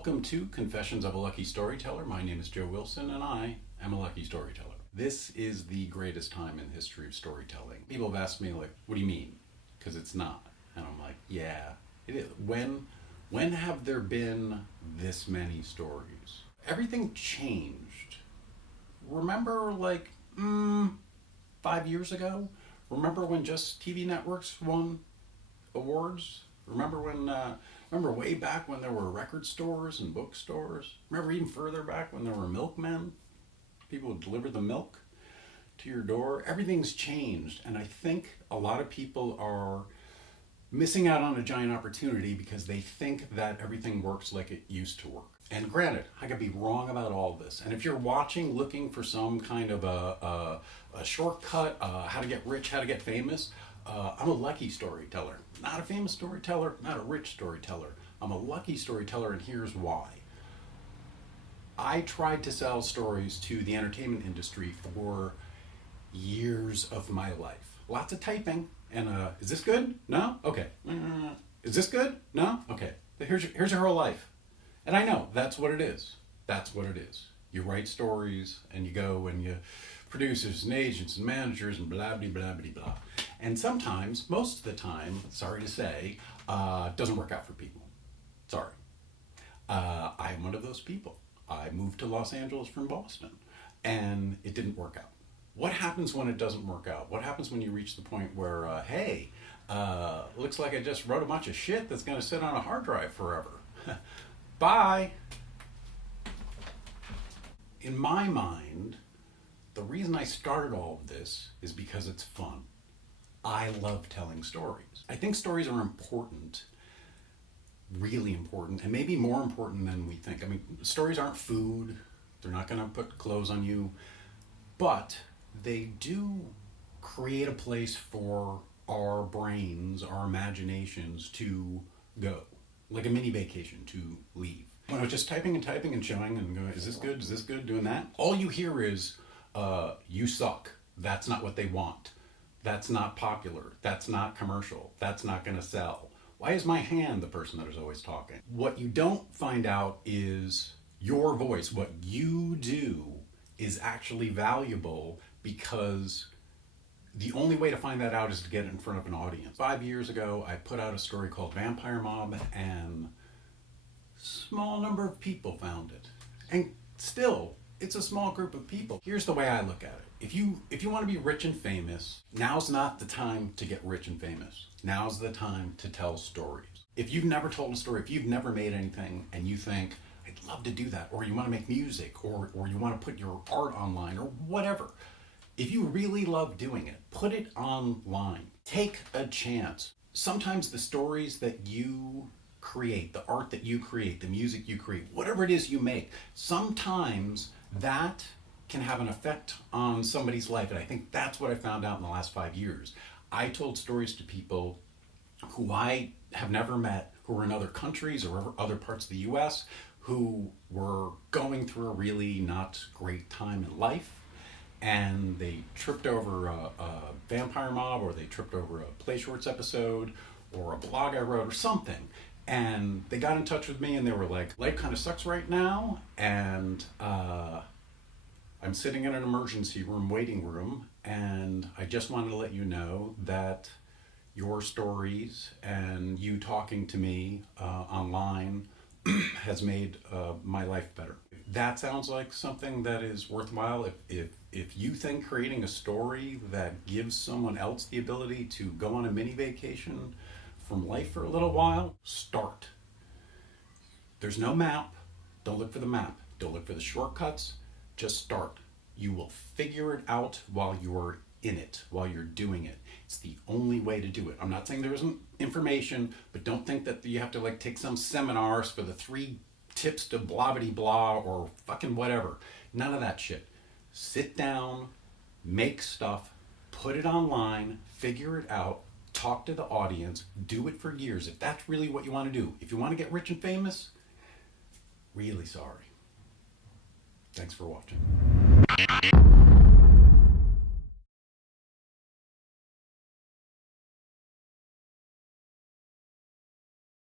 Welcome to Confessions of a Lucky Storyteller. My name is Joe Wilson and I am a lucky storyteller. This is the greatest time in the history of storytelling. People have asked me, like, what do you mean? Because it's not. And I'm like, yeah, it is. When have there been this many stories? Everything changed. Remember, 5 years ago? Remember when just TV networks won awards? Remember way back when there were record stores and bookstores? Remember even further back when there were milkmen? People would deliver the milk to your door. Everything's changed, and I think a lot of people are missing out on a giant opportunity because they think that everything works like it used to work. And granted, I could be wrong about all this. And if you're watching, looking for some kind of a shortcut, how to get rich, how to get famous, I'm a lucky storyteller. Not a famous storyteller, not a rich storyteller. I'm a lucky storyteller, and here's why. I tried to sell stories to the entertainment industry for years of my life. Lots of typing, and is this good? No? Okay. Is this good? No? Okay. Here's your whole life. And I know, that's what it is. That's what it is. You write stories, and you go, and you producers and agents and managers and blah, blah, blah, blah, blah. And sometimes, most of the time, sorry to say, doesn't work out for people. Sorry. I'm one of those people. I moved to Los Angeles from Boston, and it didn't work out. What happens when it doesn't work out? What happens when you reach the point where, looks like I just wrote a bunch of shit that's going to sit on a hard drive forever. Bye. In my mind, the reason I started all of this is because it's fun. I love telling stories. I think stories are important, really important, and maybe more important than we think. I mean, stories aren't food. They're not going to put clothes on you, but they do create a place for our brains, our imaginations to go, like a mini vacation to leave. When I was just typing and showing and going, is this good, doing that? All you hear is, you suck. That's not what they want. That's not popular. That's not commercial. That's not going to sell. Why is my hand the person that is always talking? What you don't find out is your voice. What you do is actually valuable, because the only way to find that out is to get it in front of an audience. 5 years ago, I put out a story called Vampire Mob, and a small number of people found it. And still, it's a small group of people. Here's the way I look at it. If you want to be rich and famous, now's not the time to get rich and famous. Now's the time to tell stories. If you've never told a story, if you've never made anything and you think, I'd love to do that, or you want to make music, or you want to put your art online, or whatever. If you really love doing it, put it online. Take a chance. Sometimes the stories that you create, the art that you create, the music you create, whatever it is you make, sometimes that can have an effect on somebody's life. And I think that's what I found out in the last 5 years. I told stories to people who I have never met, who were in other countries or other parts of the US, who were going through a really not great time in life. And they tripped over a Vampire Mob, or they tripped over a Play Shorts episode, or a blog I wrote, or something. And they got in touch with me and they were like, life kind of sucks right now, and I'm sitting in an emergency room, waiting room, and I just wanted to let you know that your stories and you talking to me online has made my life better. That sounds like something that is worthwhile. If you think creating a story that gives someone else the ability to go on a mini vacation from life for a little while, start. There's no map. Don't look for the map. Don't look for the shortcuts. Just start. You will figure it out while you're in it, while you're doing it. It's the only way to do it. I'm not saying there isn't information, but don't think that you have to take some seminars for the 3 tips to blah blah blah or fucking whatever. None of that shit. Sit down, make stuff, put it online, figure it out, talk to the audience, do it for years. If that's really what you want to do. If you want to get rich and famous, really sorry. Thanks for watching.